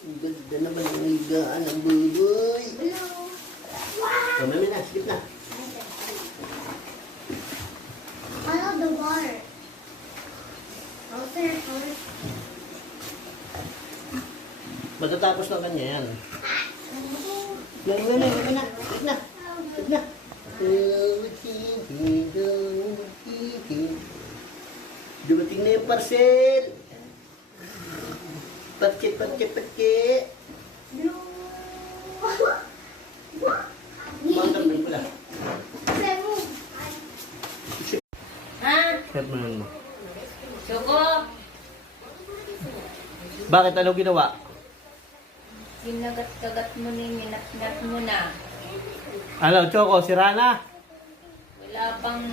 Ang ganda naman ang higaan ng buboy. O, mami na, skip na. Follow the water. Open it first. Matatapos na kanya yan. Gawin na, gawin na. Skip na. Skip na. Dumating na yung parcel. Patke, patke, patke. Mangkal na pula. Ha? Cut mo nun mo. Choco? Bakit? Ano ginawa? Ginagat-gagat mo ni minat-nat mo na. Ano, Choco, si Rana? Wala pang